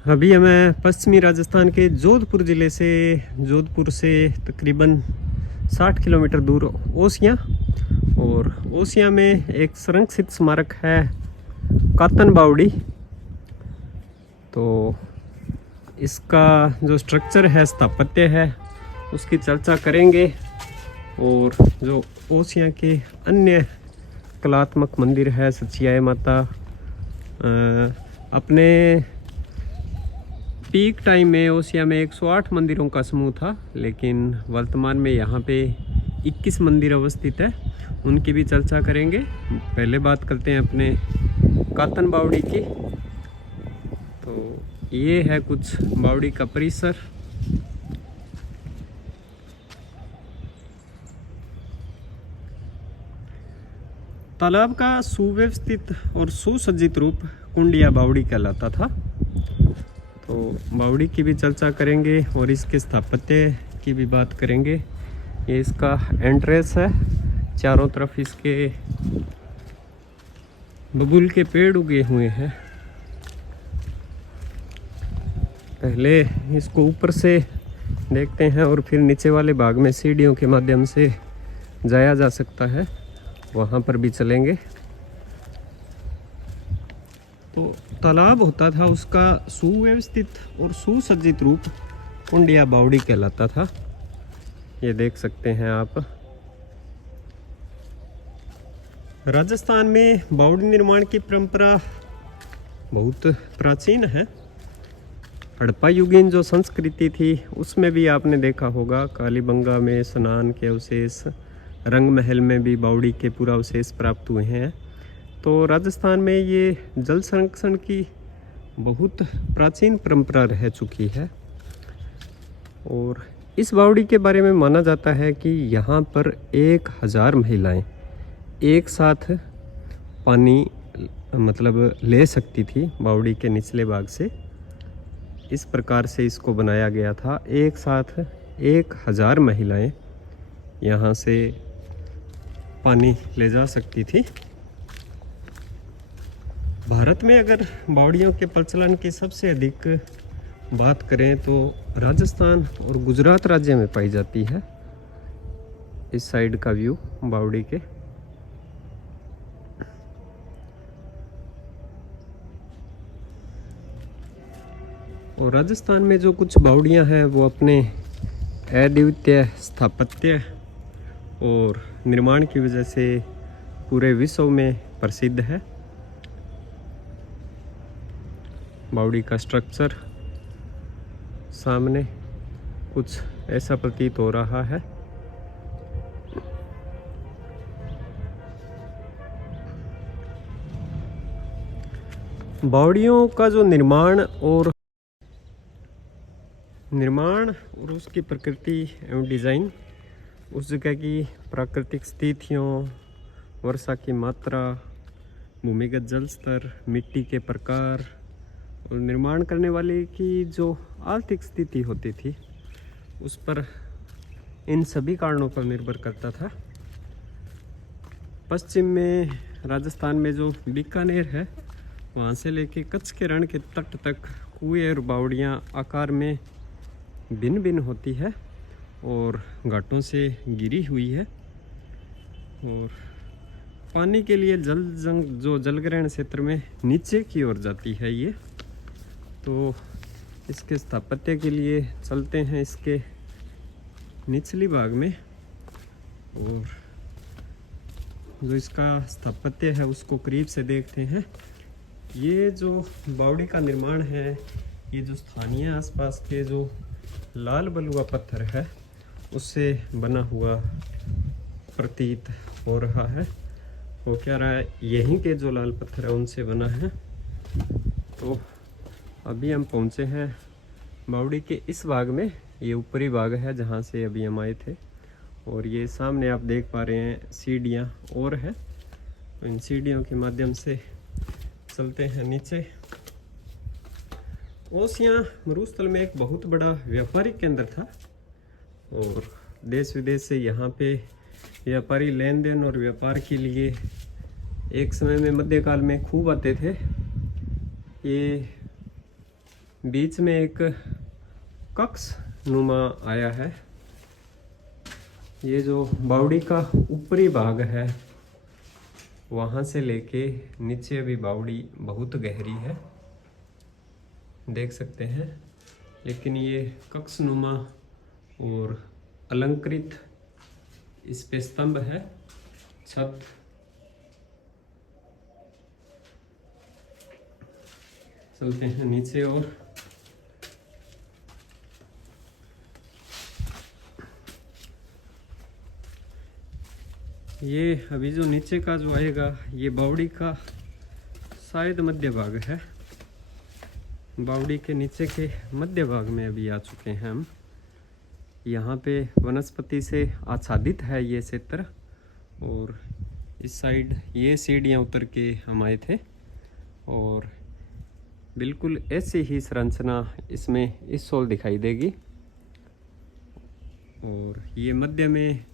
अभी हमें पश्चिमी राजस्थान के जोधपुर से तकरीबन 60 किलोमीटर दूर ओसियाँ, और ओसियाँ में एक संरक्षित स्मारक है कातन बावड़ी। तो इसका जो स्ट्रक्चर है, स्थापत्य है, उसकी चर्चा करेंगे। और जो ओसियाँ के अन्य कलात्मक मंदिर है, सचियाय माता, अपने पीक टाइम में ओसिया में 108 मंदिरों का समूह था, लेकिन वर्तमान में यहाँ पे 21 मंदिर अवस्थित है। उनकी भी चर्चा करेंगे। पहले बात करते हैं अपने कातन बावड़ी की। तो ये है कुछ बावड़ी का परिसर। तालाब का सुव्यवस्थित और सुसज्जित रूप कुंडिया बावड़ी कहलाता था। तो बावड़ी की भी चर्चा करेंगे और इसके स्थापत्य की भी बात करेंगे। ये इसका एंट्रेंस है, चारों तरफ इसके बबूल के पेड़ उगे हुए हैं। पहले इसको ऊपर से देखते हैं और फिर नीचे वाले भाग में सीढ़ियों के माध्यम से जाया जा सकता है, वहाँ पर भी चलेंगे। तो तालाब होता था, उसका सुव्यवस्थित और सुसज्जित रूप कुंडिया बावड़ी कहलाता था। ये देख सकते हैं आप। राजस्थान में बावड़ी निर्माण की परंपरा बहुत प्राचीन है। हड़प्पा युगीन जो संस्कृति थी, उसमें भी आपने देखा होगा, कालीबंगा में स्नान के अवशेष, रंग महल में भी बावड़ी के पूरा अवशेष प्राप्त हुए हैं। तो राजस्थान में ये जल संरक्षण की बहुत प्राचीन परंपरा रह चुकी है। और इस बावड़ी के बारे में माना जाता है कि यहाँ पर 1000 महिलाएं एक साथ पानी ले सकती थी बावड़ी के निचले भाग से। इस प्रकार से इसको बनाया गया था। एक साथ 1000 महिलाएं यहाँ से पानी ले जा सकती थी। भारत में अगर बावड़ियों के प्रचलन की सबसे अधिक बात करें तो राजस्थान और गुजरात राज्य में पाई जाती है। इस साइड का व्यू बावड़ी के। और राजस्थान में जो कुछ बावड़ियां हैं वो अपने अद्वितीय स्थापत्य और निर्माण की वजह से पूरे विश्व में प्रसिद्ध है। बावड़ी का स्ट्रक्चर सामने कुछ ऐसा प्रतीत हो रहा है। बावड़ियों का जो निर्माण और उसकी प्रकृति एवं डिज़ाइन, उस जगह की प्राकृतिक स्थितियों, वर्षा की मात्रा, भूमिगत जल स्तर, मिट्टी के प्रकार और निर्माण करने वाले की जो आर्थिक स्थिति होती थी, उस पर, इन सभी कारणों पर निर्भर करता था। पश्चिम में राजस्थान में जो बीकानेर है, वहाँ से लेके कच्छ के रण के तट तक कुएं और बावड़ियाँ आकार में भिन्न भिन्न होती है और घाटों से घिरी हुई है। और पानी के लिए जो जलग्रहण क्षेत्र में नीचे की ओर जाती है ये। तो इसके स्थापत्य के लिए चलते हैं इसके निचली भाग में, और जो इसका स्थापत्य है उसको करीब से देखते हैं। ये जो बावड़ी का निर्माण है, ये जो स्थानीय आसपास के जो लाल बलुआ पत्थर है उससे बना हुआ प्रतीत हो रहा है। वो क्या रहा है, यहीं के जो लाल पत्थर है उनसे बना है। तो अभी हम पहुंचे हैं बावड़ी के इस भाग में। ये ऊपरी भाग है जहां से अभी हम आए थे। और ये सामने आप देख पा रहे हैं सीढ़ियां और है। तो इन सीढ़ियों के माध्यम से चलते हैं नीचे। ओसियाँ मरुस्थल में एक बहुत बड़ा व्यापारिक केंद्र था और देश विदेश से यहाँ पे व्यापारी लेन देन और व्यापार के लिए एक समय में मध्यकाल में खूब आते थे। ये बीच में एक कक्ष नुमा आया है। ये जो बावड़ी का ऊपरी भाग है वहाँ से लेके नीचे अभी बावड़ी बहुत गहरी है, देख सकते हैं। लेकिन ये कक्ष नुमा और अलंकृत इस पे स्तंभ है, छत चलते हैं नीचे। और ये अभी जो नीचे का जो आएगा ये बावड़ी का शायद मध्य भाग है। बावड़ी के नीचे के मध्य भाग में अभी आ चुके हैं हम। यहाँ पे वनस्पति से आच्छादित है ये क्षेत्र। और इस साइड ये सीढ़ियाँ उतर के हम आए थे और बिल्कुल ऐसी ही संरचना इसमें इस ओर दिखाई देगी। और ये मध्य में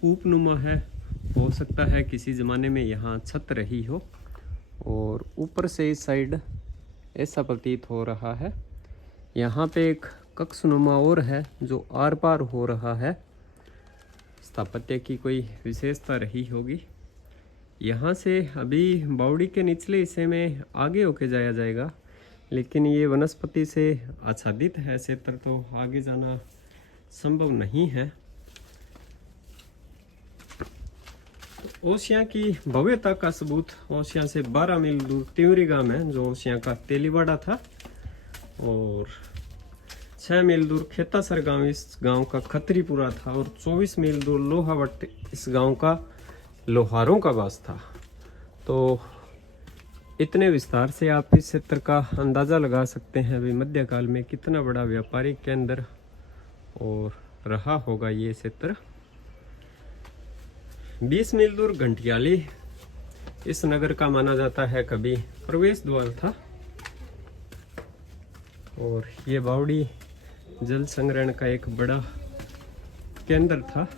कूपनुमा है, हो सकता है किसी ज़माने में यहाँ छत रही हो। और ऊपर से इस साइड ऐसा प्रतीत हो रहा है। यहाँ पे एक कक्षनुमा और है जो आर पार हो रहा है। स्थापत्य की कोई विशेषता रही होगी। यहाँ से अभी बावड़ी के निचले हिस्से में आगे होके जाया जाएगा, लेकिन ये वनस्पति से आच्छादित है क्षेत्र, तो आगे जाना संभव नहीं है। ओसियां की भव्यता का सबूत ओसियां से 12 मील दूर त्यूरी गांव है, जो ओसियां का तेलीवाड़ा था। और 6 मील दूर खेतासर गांव इस गांव का खत्रीपुरा था। और 24 मील दूर लोहावट इस गांव का लोहारों का वास था। तो इतने विस्तार से आप इस क्षेत्र का अंदाज़ा लगा सकते हैं अभी मध्यकाल में कितना बड़ा व्यापारिक केंद्र और रहा होगा ये क्षेत्र। 20 मील दूर घंटियाली इस नगर का माना जाता है कभी प्रवेश द्वार था। और ये बावड़ी जल संग्रहण का एक बड़ा केंद्र था।